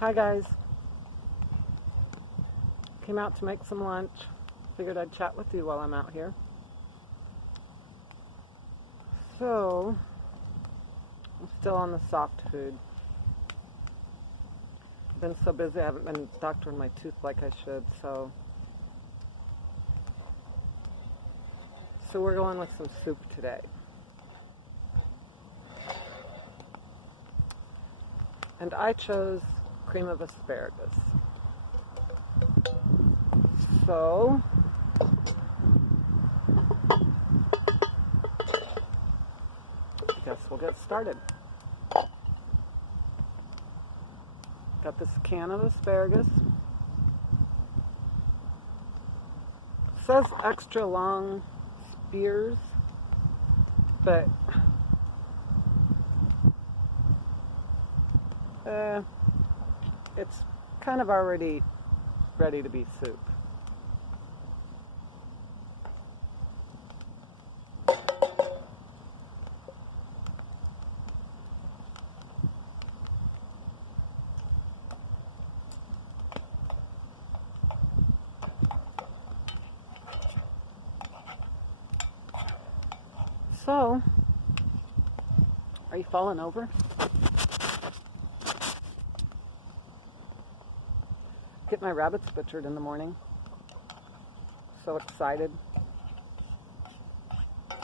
Hi guys, came out to make some lunch. Figured I'd chat with you while I'm out here. So, I'm still on the soft food. I've been so busy I haven't been doctoring my tooth like I should, so we're going with some soup today. And I chose cream of asparagus. So, I guess we'll get started. Got this can of asparagus. It says extra long spears, but it's kind of already ready to be soup. So, are you falling over? Get my rabbits butchered in the morning. So excited. I'm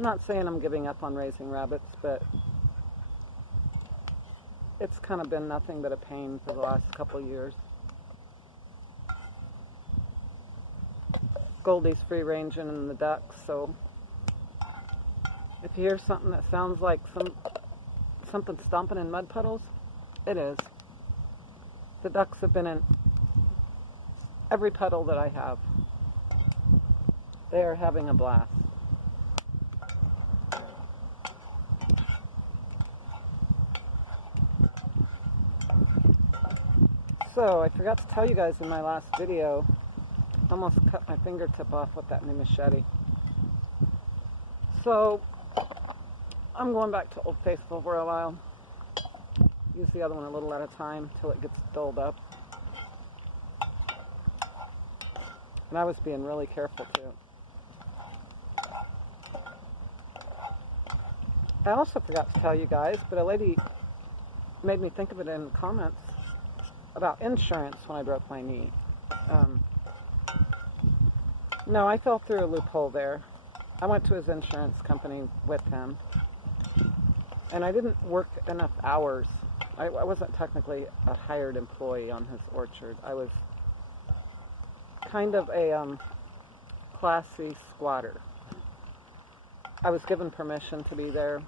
not saying I'm giving up on raising rabbits, but it's kind of been nothing but a pain for the last couple years. Goldie's free ranging in the ducks, so if you hear something that sounds like something stomping in mud puddles, it is. The ducks have been in every puddle that I have. They are having a blast. So, I forgot to tell you guys in my last video, I almost cut my fingertip off with that new machete. So, I'm going back to Old Faithful for a while. Use the other one a little at a time till it gets dulled up. And I was being really careful too. I also forgot to tell you guys, but a lady made me think of it in the comments about insurance when I broke my knee. No, I fell through a loophole there. I went to his insurance company with him, and I didn't work enough hours. I wasn't technically a hired employee on his orchard. I was kind of a Class C squatter. I was given permission to be there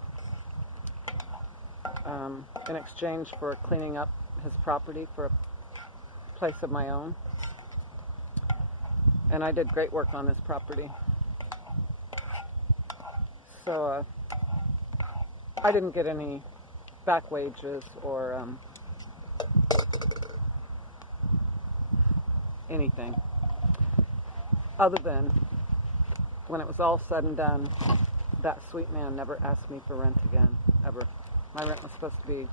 in exchange for cleaning up his property for a place of my own. And I did great work on this property. So I didn't get any back wages or anything. Other than when it was all said and done, that sweet man never asked me for rent again, ever. My rent was supposed to be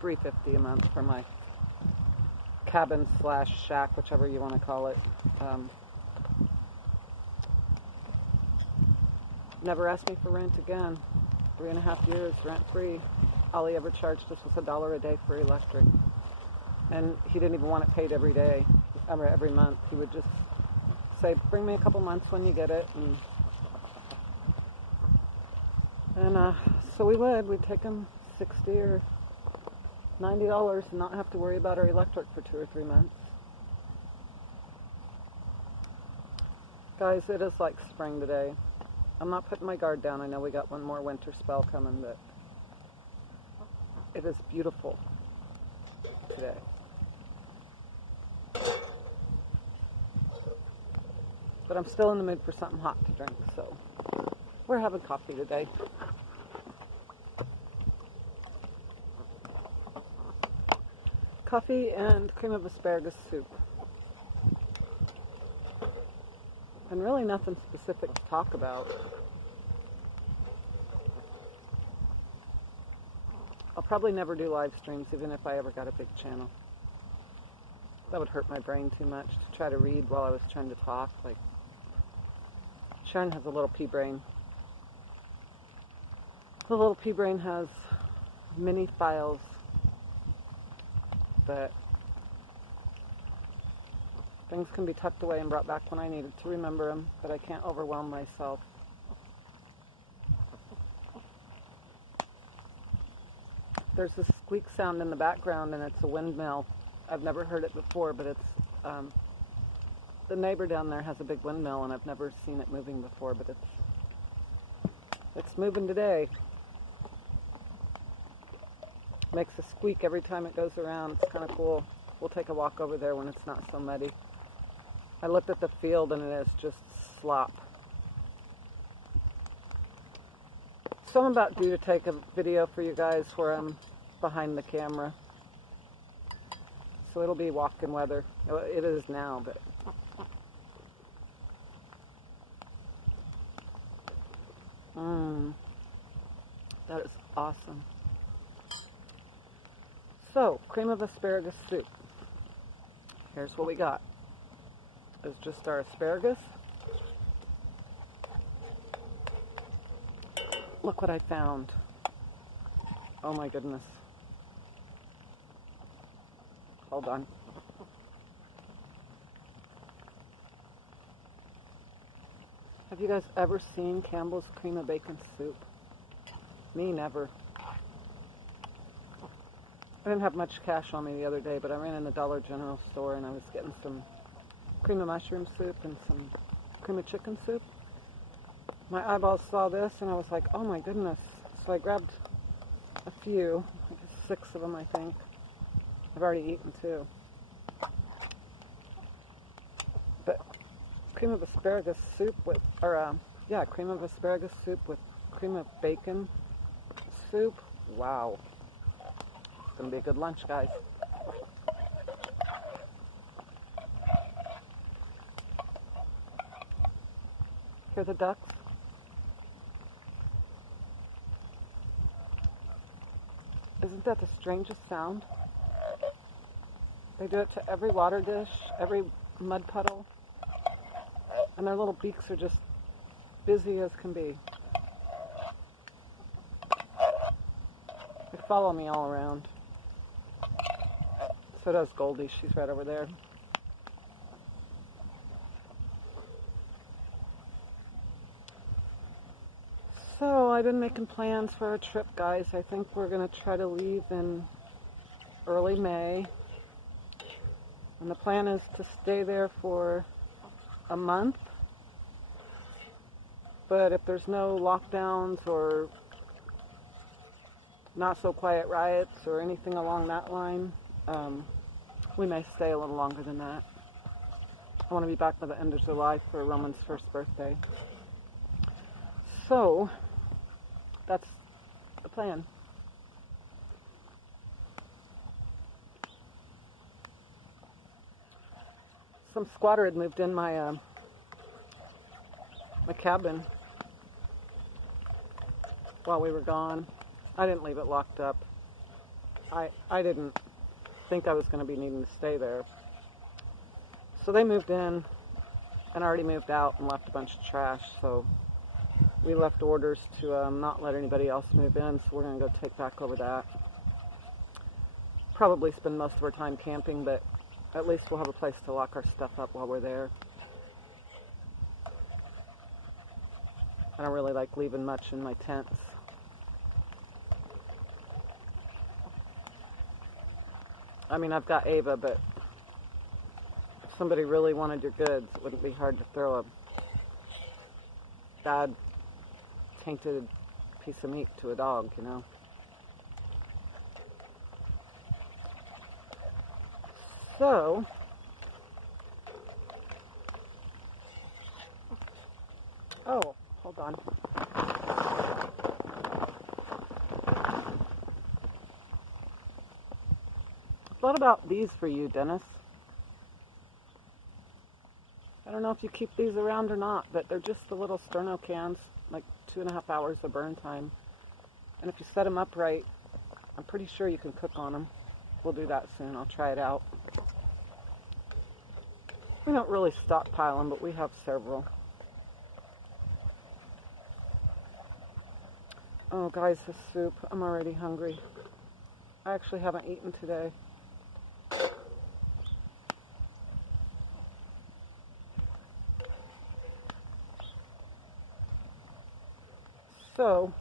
$350 a month for my cabin / shack, whichever you want to call it. Never asked me for rent again. 3.5 years rent-free. All he ever charged us was $1 a day for electric. And he didn't even want it paid every day, every month. He would just say, bring me a couple months when you get it. And so we would. We'd take him $60 or $90 and not have to worry about our electric for 2 or 3 months. Guys, it is like spring today. I'm not putting my guard down. I know we got one more winter spell coming, but it is beautiful today. But I'm still in the mood for something hot to drink, so we're having coffee today. Coffee and cream of asparagus soup. And really nothing specific to talk about. I'll probably never do live streams, even if I ever got a big channel. That would hurt my brain too much to try to read while I was trying to talk. Like, Sharon has a little pea brain. The little pea brain has many files that things can be tucked away and brought back when I needed to remember them, but I can't overwhelm myself. There's this squeak sound in the background, and it's a windmill. I've never heard it before, but it's the neighbor down there has a big windmill, and I've never seen it moving before, but it's moving today. Makes a squeak every time it goes around. It's kind of cool. We'll take a walk over there when it's not so muddy. I looked at the field, and it is just slop. So I'm about due to take a video for you guys where I'm behind the camera. So it'll be walking weather. It is now, but that is awesome. So, cream of asparagus soup. Here's what we got. It's just our asparagus. Look what I found. Oh my goodness. Hold on. Have you guys ever seen Campbell's cream of bacon soup? Me, never. I didn't have much cash on me the other day, but I ran in the Dollar General store and I was getting some cream of mushroom soup and some cream of chicken soup. My eyeballs saw this and I was like, oh my goodness. So I grabbed a few, like 6 of them I think. I've already eaten 2. But cream of asparagus soup with, cream of asparagus soup with cream of bacon soup. Wow. It's going to be a good lunch, guys. Hear the ducks. Isn't that the strangest sound? They do it to every water dish, every mud puddle, and their little beaks are just busy as can be. They follow me all around. So does Goldie. She's right over there. So I've been making plans for a trip, guys. I think we're going to try to leave in early May. And the plan is to stay there for a month. But if there's no lockdowns or not so quiet riots or anything along that line, we may stay a little longer than that. I want to be back by the end of July for Roman's first birthday. So, that's the plan. Some squatter had moved in my my cabin while we were gone. I didn't leave it locked up. I didn't think I was going to be needing to stay there. So they moved in and already moved out and left a bunch of trash. So we left orders to not let anybody else move in. So we're going to go take back over that. Probably spend most of our time camping, but at least we'll have a place to lock our stuff up while we're there. I don't really like leaving much in my tents. I mean, I've got Ava, but if somebody really wanted your goods, it wouldn't be hard to throw a bad, tainted piece of meat to a dog, you know? So, oh, hold on. What about these for you, Dennis? I don't know if you keep these around or not, but they're just the little Sterno cans, like 2.5 hours of burn time. And if you set them up right, I'm pretty sure you can cook on them. We'll do that soon. I'll try it out. We don't really stockpile them, but we have several. Oh, guys, this soup. I'm already hungry. I actually haven't eaten today. So,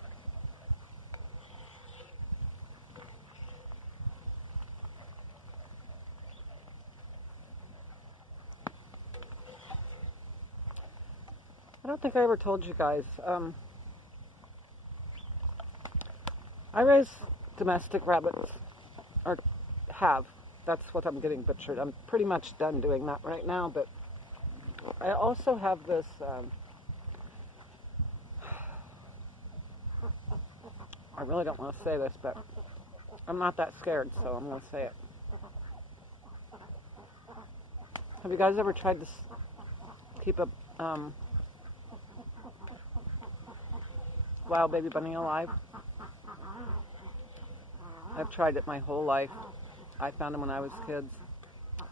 I don't think I ever told you guys. I raise domestic rabbits, or have. That's what I'm getting butchered. I'm pretty much done doing that right now, but I also have this, I really don't want to say this, but I'm not that scared, so I'm going to say it. Have you guys ever tried to keep a wild baby bunny alive? I've tried it my whole life. I found them when I was kids.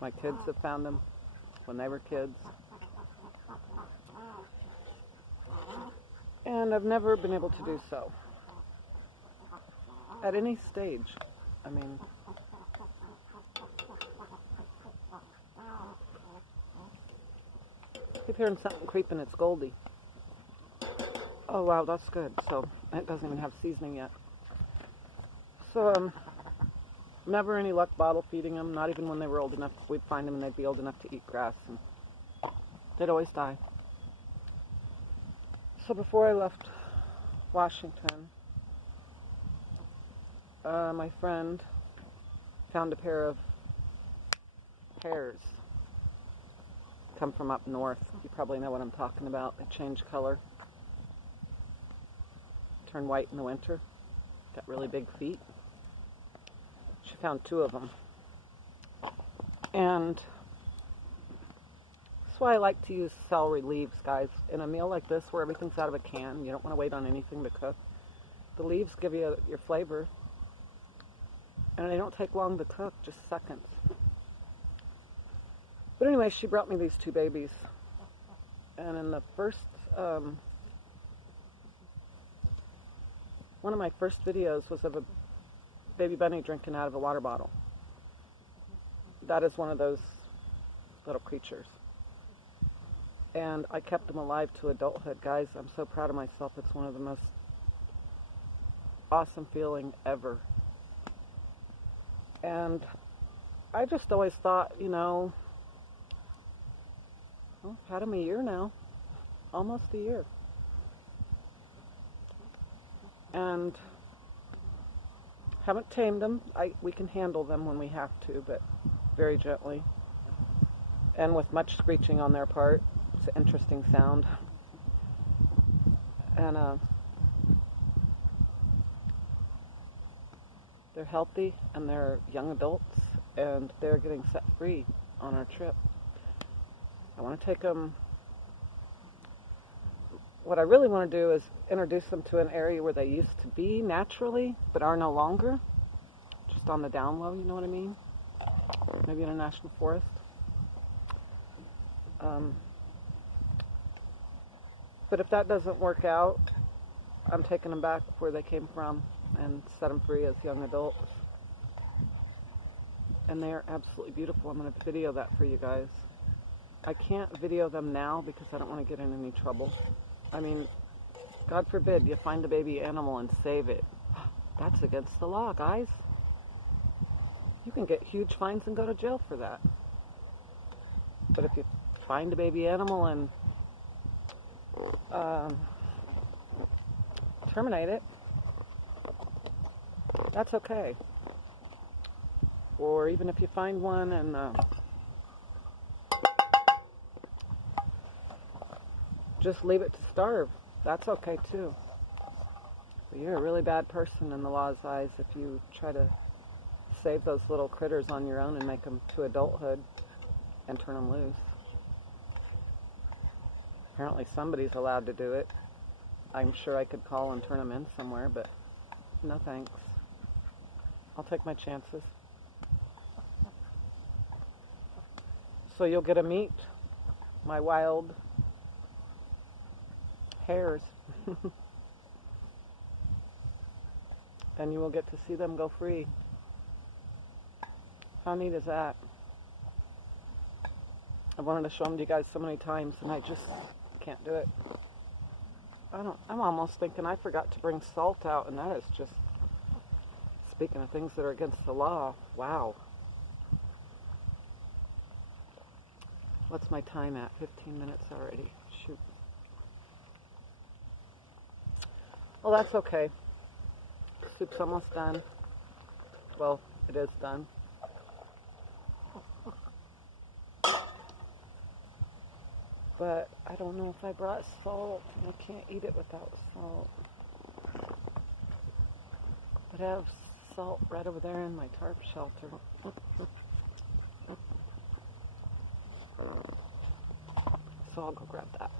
My kids have found them when they were kids. And I've never been able to do so. At any stage. I mean, I keep hearing something creeping. It's Goldie. Oh wow, that's good. So it doesn't even have seasoning yet. So never any luck bottle feeding them. Not even when they were old enough. We'd find them and they'd be old enough to eat grass, and they'd always die. So before I left Washington, my friend found a pair of hares. Come from up north. You probably know what I'm talking about. They change color. Turn white in the winter. Got really big feet. She found 2 of them. And that's why I like to use celery leaves, guys. In a meal like this where everything's out of a can, you don't want to wait on anything to cook. The leaves give you your flavor. And they don't take long to cook, just seconds. But anyway, she brought me these 2 babies. And in the first, one of my first videos was of a baby bunny drinking out of a water bottle. That is one of those little creatures. And I kept them alive to adulthood. Guys, I'm so proud of myself. It's one of the most awesome feeling ever. And I just always thought, you know, well, I've had them a year now. Almost a year. And haven't tamed them. We can handle them when we have to, but very gently. And with much screeching on their part. It's an interesting sound. And they're healthy, and they're young adults, and they're getting set free on our trip. I want to take them. What I really want to do is introduce them to an area where they used to be naturally, but are no longer. Just on the down low, you know what I mean? Maybe in a national forest. But if that doesn't work out, I'm taking them back where they came from and set them free as young adults. And they are absolutely beautiful. I'm going to video that for you guys. I can't video them now because I don't want to get in any trouble. I mean, God forbid you find a baby animal and save it. That's against the law, guys. You can get huge fines and go to jail for that. But if you find a baby animal and terminate it, that's okay. Or even if you find one and just leave it to starve, that's okay too. But you're a really bad person in the law's eyes if you try to save those little critters on your own and make them to adulthood and turn them loose. Apparently somebody's allowed to do it. I'm sure I could call and turn them in somewhere, but no thanks. I'll take my chances. So you'll get to meet my wild hares. And you will get to see them go free. How neat is that? I've wanted to show them to you guys so many times, and I just can't do it. I'm almost thinking I forgot to bring salt out, and that is just, speaking of things that are against the law, wow. What's my time at? 15 minutes already. Shoot. Well, that's okay. Soup's almost done. Well, it is done. But I don't know if I brought salt. I can't eat it without salt. But I have salt right over there in my tarp shelter. So I'll go grab that.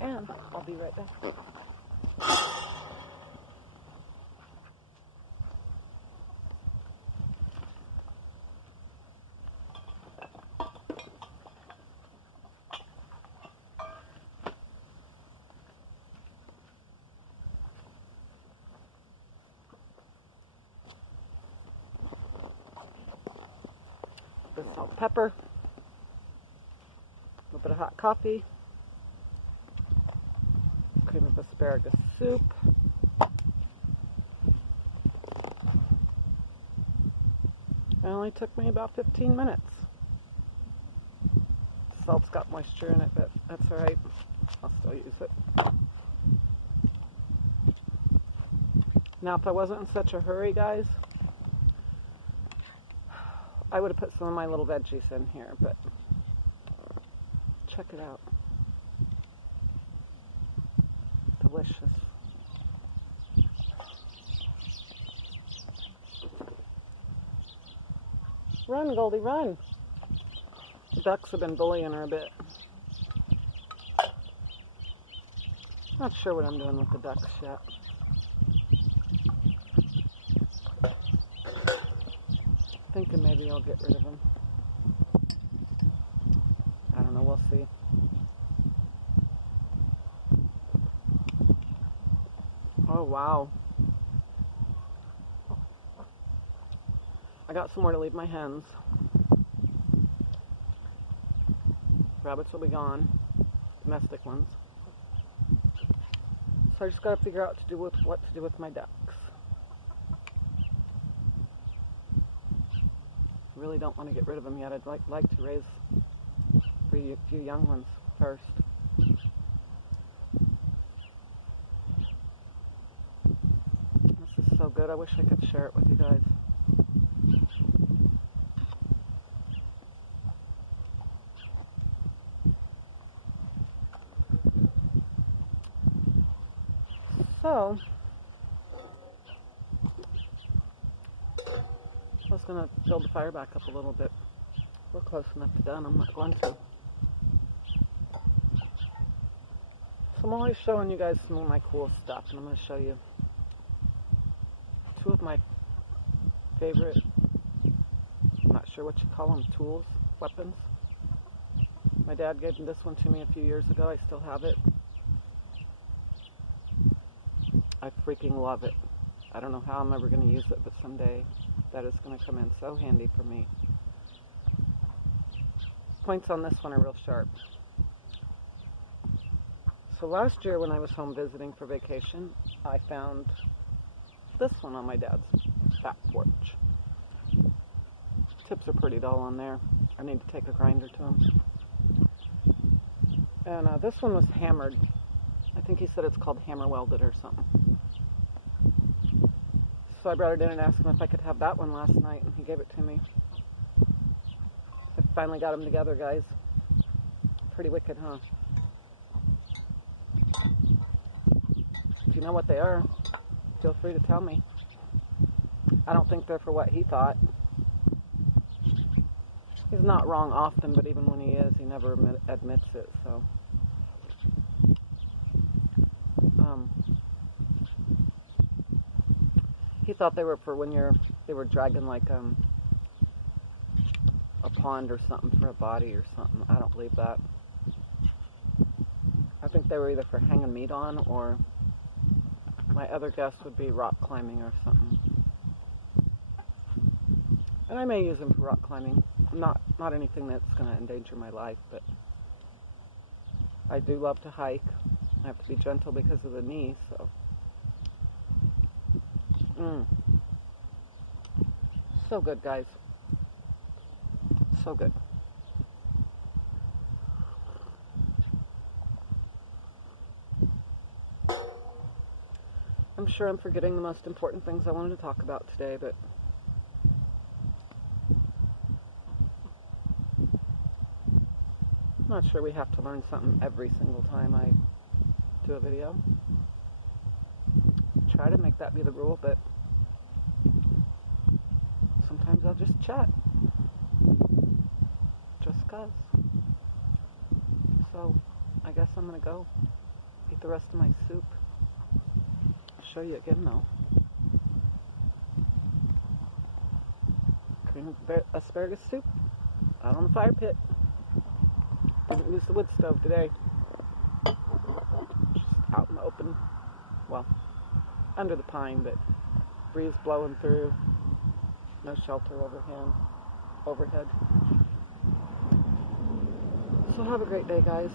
And I'll be right back. The salt, pepper, a little bit of hot coffee, cream of asparagus soup, it only took me about 15 minutes. Salt's got moisture in it, but that's alright. I'll still use it. Now, if I wasn't in such a hurry, guys, I would have put some of my little veggies in here, but check it out. Delicious. Run, Goldie, run. The ducks have been bullying her a bit. Not sure what I'm doing with the ducks yet. Thinking maybe I'll get rid of them. I don't know, we'll see. Oh, wow. I got somewhere to leave my hens. Rabbits will be gone. Domestic ones. So I just got to figure out what to do with my ducks. Really don't want to get rid of them yet. I'd like to raise a few young ones first. This is so good. I wish I could share it with you guys. So, I was going to build the fire back up a little bit. We're close enough to done. I'm not going to. So I'm always showing you guys some of my cool stuff, and I'm going to show you two of my favorite, I'm not sure what you call them, tools, weapons. My dad gave this one to me a few years ago. I still have it. I freaking love it. I don't know how I'm ever going to use it, but someday that is going to come in so handy for me. Points on this one are real sharp. So last year when I was home visiting for vacation, I found this one on my dad's back porch. Tips are pretty dull on there. I need to take a grinder to them. And this one was hammered. I think he said it's called hammer welded or something. So I brought it in and asked him if I could have that one last night, and he gave it to me. I finally got them together, guys. Pretty wicked, huh? If you know what they are, feel free to tell me. I don't think they're for what he thought. He's not wrong often, but even when he is, he never admits it, so. He thought they were for when they were dragging like a pond or something for a body or something. I don't believe that. I think they were either for hanging meat on, or my other guess would be rock climbing or something. And I may use them for rock climbing. Not anything that's going to endanger my life, but I do love to hike. I have to be gentle because of the knee, so. So good, guys. So good. I'm sure I'm forgetting the most important things I wanted to talk about today, but I'm not sure we have to learn something every single time I do a video. Try to make that be the rule, but sometimes I'll just chat. Just 'cause. So, I guess I'm gonna go eat the rest of my soup. I'll show you again though. Cream of asparagus soup out on the fire pit. Didn't use the wood stove today. Just out in the open. Well, under the pine, but breeze blowing through. No shelter overhead. So have a great day, guys.